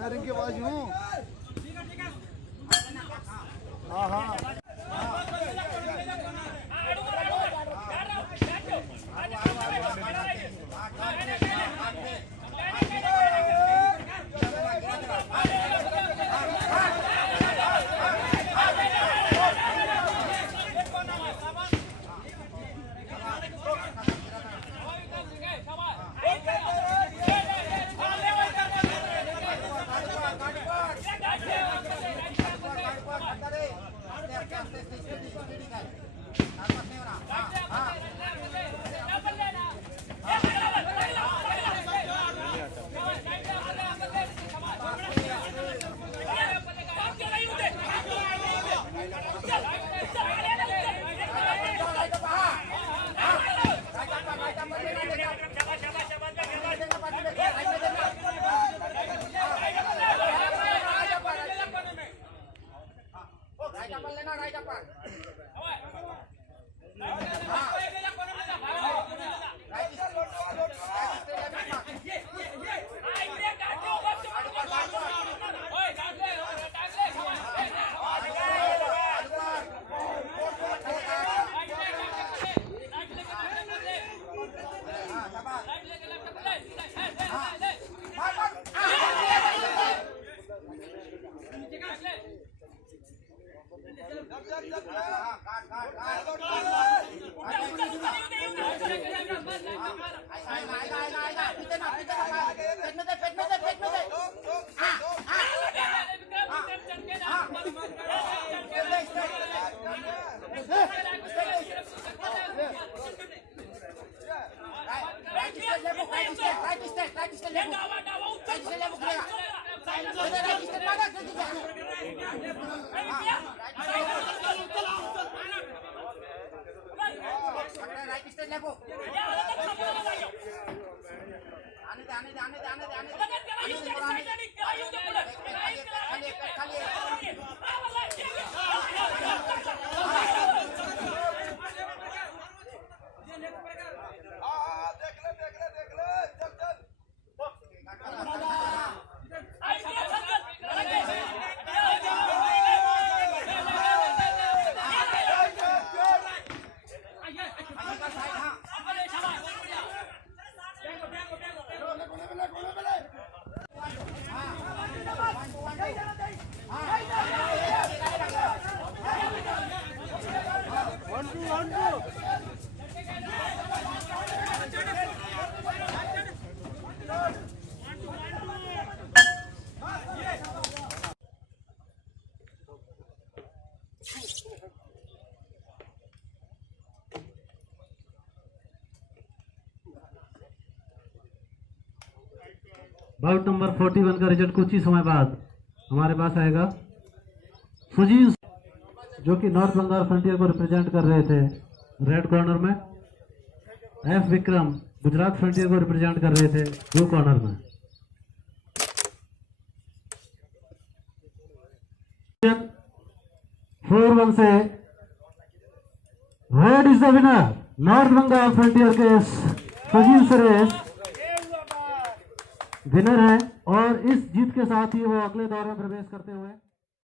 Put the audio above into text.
मैं रिंग के बाजू हूँ। हाँ हाँ बाउट नंबर 41 का रिजल्ट कुछ ही समय बाद हमारे पास आएगा। फुजीन जो कि नॉर्थ बंगाल फ्रंटियर को रिप्रेजेंट कर रहे थे रेड कॉर्नर में, एफ विक्रम गुजरात फ्रंटियर को रिप्रेजेंट कर रहे थे ब्लू कॉर्नर में। 4-1 से red is the winner. North Bengal Frontier के सुजीत सुरेश विनर है और इस जीत के साथ ही वो अगले दौर में प्रवेश करते हुए